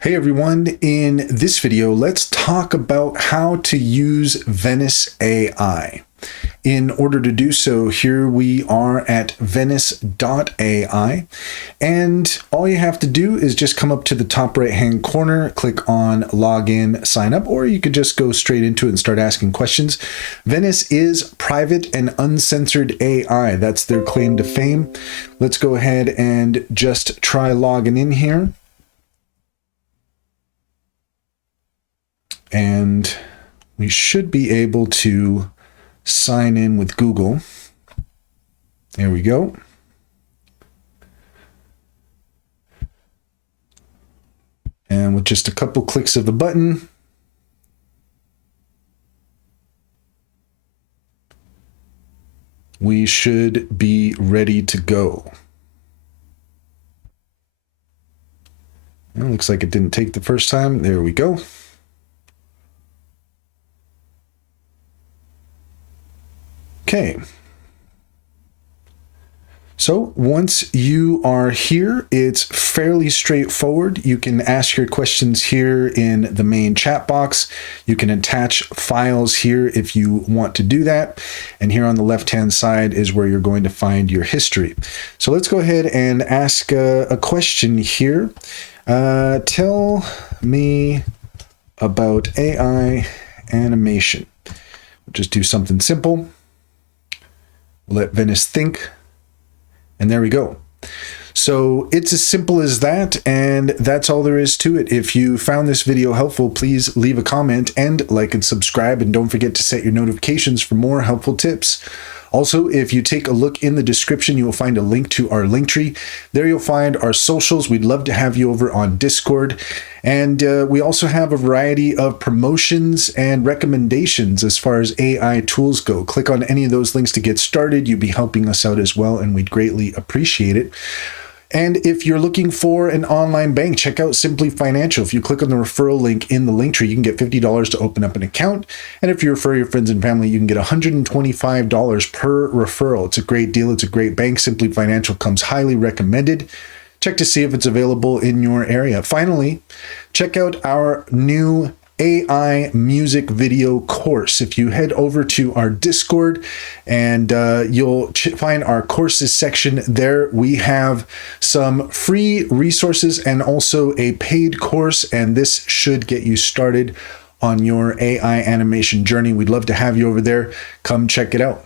Hey everyone, in this video, let's talk about how to use Venice AI. In order to do so, here we are at Venice.ai, and all you have to do is just come up to the top right-hand corner, click on Login, Sign Up, or you could just go straight into it and start asking questions. Venice is private and uncensored AI. That's their claim to fame. Let's go ahead and just try logging in here. And we should be able to sign in with Google. There we go. And with just a couple clicks of the button, we should be ready to go. Well, looks like it didn't take the first time. There we go. Okay, so once you are here, it's fairly straightforward. You can ask your questions here in the main chat box. You can attach files here if you want to do that. And here on the left-hand side is where you're going to find your history. So let's go ahead and ask a question here. Tell me about AI animation. We'll just do something simple. We'll let Venice think, and there we go. So it's as simple as that, and that's all there is to it. If you found this video helpful, please leave a comment and like and subscribe, and don't forget to set your notifications for more helpful tips. Also, if you take a look in the description, you will find a link to our Linktree. There you'll find our socials. We'd love to have you over on Discord. And we also have a variety of promotions and recommendations as far as AI tools go. Click on any of those links to get started. You'd be helping us out as well, and we'd greatly appreciate it. And if you're looking for an online bank, check out Simply Financial. If you click on the referral link in the Linktree, you can get $50 to open up an account. And if you refer your friends and family, you can get $125 per referral. It's a great deal. It's a great bank. Simply Financial comes highly recommended. Check to see if it's available in your area. Finally, check out our new AI music video course. If you head over to our Discord, and you'll find our courses section there, we have some free resources and also a paid course, and this should get you started on your AI animation journey. We'd love to have you over there. Come check it out.